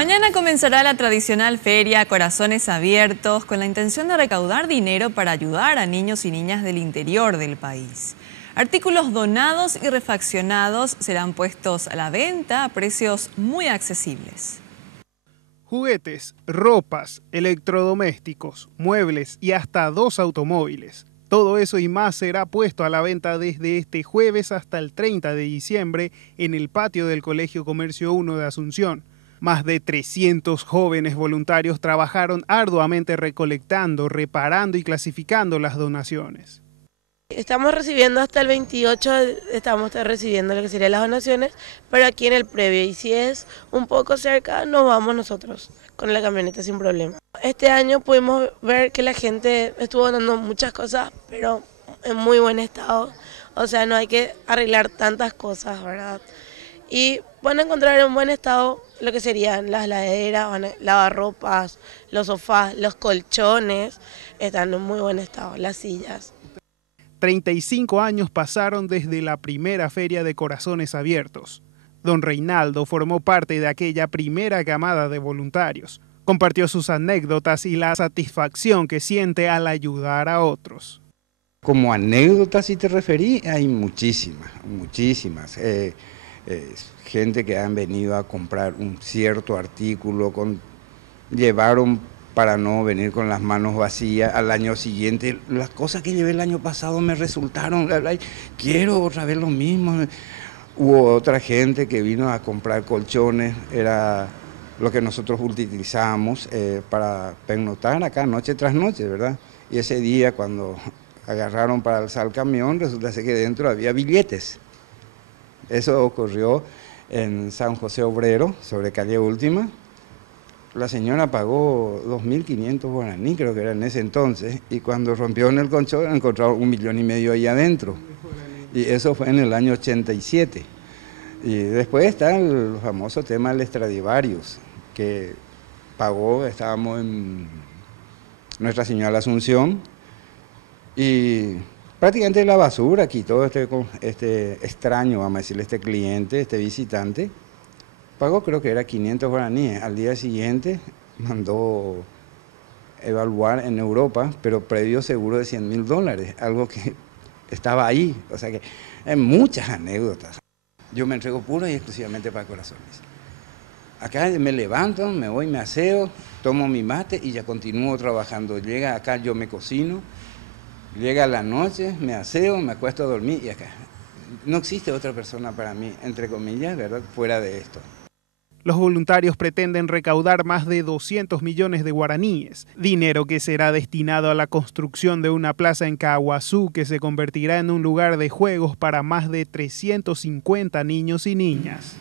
Mañana comenzará la tradicional feria Corazones Abiertos con la intención de recaudar dinero para ayudar a niños y niñas del interior del país. Artículos donados y refaccionados serán puestos a la venta a precios muy accesibles. Juguetes, ropas, electrodomésticos, muebles y hasta 2 automóviles. Todo eso y más será puesto a la venta desde este jueves hasta el 30 de diciembre en el patio del Colegio Comercio 1 de Asunción. Más de 300 jóvenes voluntarios trabajaron arduamente recolectando, reparando y clasificando las donaciones. Estamos recibiendo hasta el 28, estamos recibiendo lo que serían las donaciones, pero aquí en el previo, y si es un poco cerca, nos vamos nosotros con la camioneta sin problema. Este año pudimos ver que la gente estuvo donando muchas cosas, pero en muy buen estado, o sea, no hay que arreglar tantas cosas, ¿verdad? Y van a encontrar en buen estado lo que serían las heladeras, lavarropas, los sofás, los colchones, están en muy buen estado, las sillas. 35 años pasaron desde la primera feria de Corazones Abiertos. Don Reinaldo formó parte de aquella primera camada de voluntarios. Compartió sus anécdotas y la satisfacción que siente al ayudar a otros. Como anécdotas, si te referí, hay muchísimas. Gente que han venido a comprar un cierto artículo, llevaron para no venir con las manos vacías al año siguiente. Las cosas que llevé el año pasado me resultaron, quiero otra vez lo mismo. Hubo otra gente que vino a comprar colchones, era lo que nosotros utilizamos para pernoctar acá noche tras noche, ¿verdad? Y ese día cuando agarraron para alzar el camión, resulta que dentro había billetes. Eso ocurrió en San José Obrero, sobre calle Última. La señora pagó 2.500 guaraní, creo que era en ese entonces, y cuando rompió en el colchón encontraron 1,5 millones ahí adentro. Y eso fue en el año 87. Y después está el famoso tema del Stradivarius, que pagó, estábamos en Nuestra Señora de la Asunción, y prácticamente la basura quitó este extraño, vamos a decirle, este cliente, este visitante. Pagó creo que era 500 guaraníes, al día siguiente mandó evaluar en Europa, pero previo seguro de $100.000, algo que estaba ahí, o sea que hay muchas anécdotas. Yo me entrego pura y exclusivamente para Corazones. Acá me levanto, me voy, me aseo, tomo mi mate y ya continúo trabajando. Llega acá, yo me cocino, llega la noche, me aseo, me acuesto a dormir y acá. No existe otra persona para mí, entre comillas, ¿verdad?, fuera de esto. Los voluntarios pretenden recaudar más de 200 millones de guaraníes, dinero que será destinado a la construcción de una plaza en Caaguazú que se convertirá en un lugar de juegos para más de 350 niños y niñas.